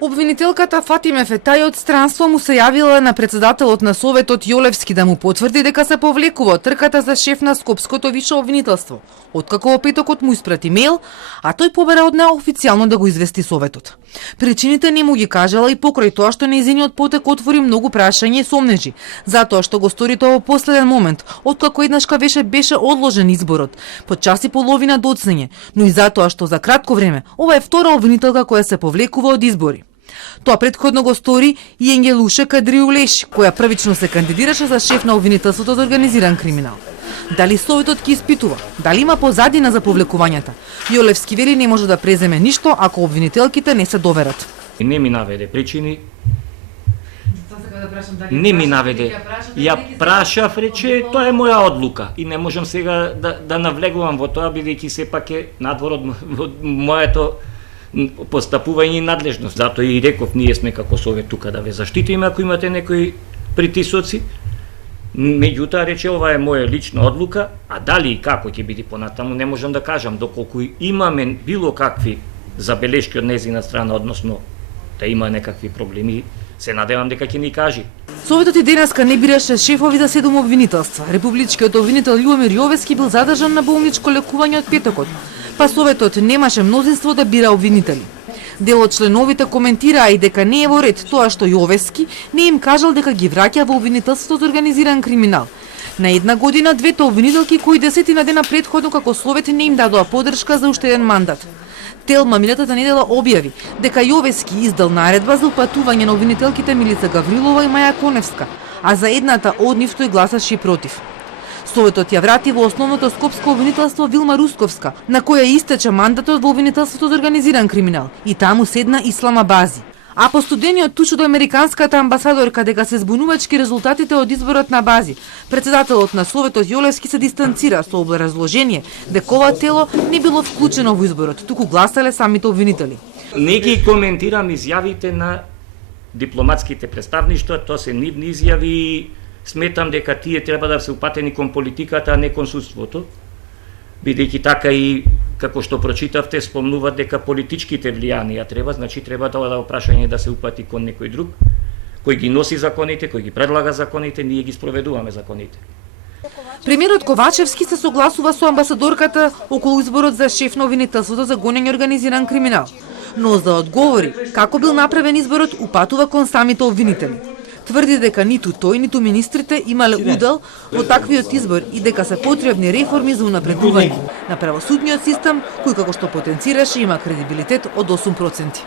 Обвинителката Фатиме Фетај од странство му се јавила на председателот на Советот Јолевски да му потврди дека се повлекува од трката за шеф на Скопското висше обвинителство, откако во петокот му испрати мејл, а тој побара од неа официјално да го извести Советот. Причините не му ги кажала и покрај тоа што нејзиниот потек отвори многу прашања и сомнежи, затоа што го стори тоа во последен момент, откако еднашка беше одложен изборот, по час и половина доцнење, но и затоа што за кратко време ова е втора обвинителка која се повлекува од избори. Тоа претходно го стори и Енгелуше Кадриулеш, која првично се кандидираше за шеф на обвинителството за организиран криминал. Дали Советот ќе испитува? Дали има позадина за повлекувањата? Јолевски вели не може да преземе ништо ако обвинителките не се доверат. Не ми наведе причини. Не ми наведе. Ја прашав, рече, тоа е моја одлука и не можам сега да навлегувам во тоа, бидејќи сепак е надвор од моето постапување и надлежност. Затоа и реков, ние сме како Совет тука да ве заштитиме ако имате некои притисоци. Меѓутоа рече, ова е моја лична одлука, а дали и како ќе биде понатаму не можам да кажам, доколку имаме било какви забелешки од незина страна, односно да има некакви проблеми, се надевам дека ќе ни кажи. Советот и денеска не бираше шефови за 7 обвинителства. Републичкиот обвинител Љубомир Јовески бил задржан на болничко лекување од петокот, па Советот немаше мнозинство да бира обвинители. Дел од членовите коментираа и дека не е во ред тоа што Јовески не им кажал дека ги враќа во обвинителството за организиран криминал. На една година двете обвинителки кои 10 дена претходно како Совет не им дадоа поддршка за уште еден мандат. Телма минатата недела објави дека Јовески издал наредба за упатување на обвинителките Милица Гаврилова и Маја Коневска, а за едната од нив тој гласаше против. Советот ја врати во основното скопско обвинителство Вилма Русковска, на која истече мандатот во обвинителството за организиран криминал, и таму седна Ислама Бази. А по студениот туч од американската амбасадорка дека се збунувачки резултатите од изборот на Бази, председателот на Советот Јолевски се дистанцира со образложение дека ова тело не било вклучено во изборот, туку гласале самите обвинители. Не ги коментирам изјавите на дипломатските представништва, тоа се нивни изјави. Сметам дека тие треба да се упатени кон политиката, а не кон судството. Бидејќи така и како што прочитавте, спомнуваат дека политичките влијанија треба, значи треба да прашање да се упати кон некој друг, кој ги носи законите, кој ги предлага законите, ние ги спроведуваме законите. Премиерот Ковачевски се согласува со амбасадорката околу изборот за шеф на обвинителството за гонење организиран криминал, но за одговори како бил направен изборот упатува кон самите обвинители. Тврди дека ниту тој, ниту министрите имале удел во таквиот избор и дека се потребни реформи за унапредување на правосудниот систем, кој како што потенцираше има кредибилитет од 8%.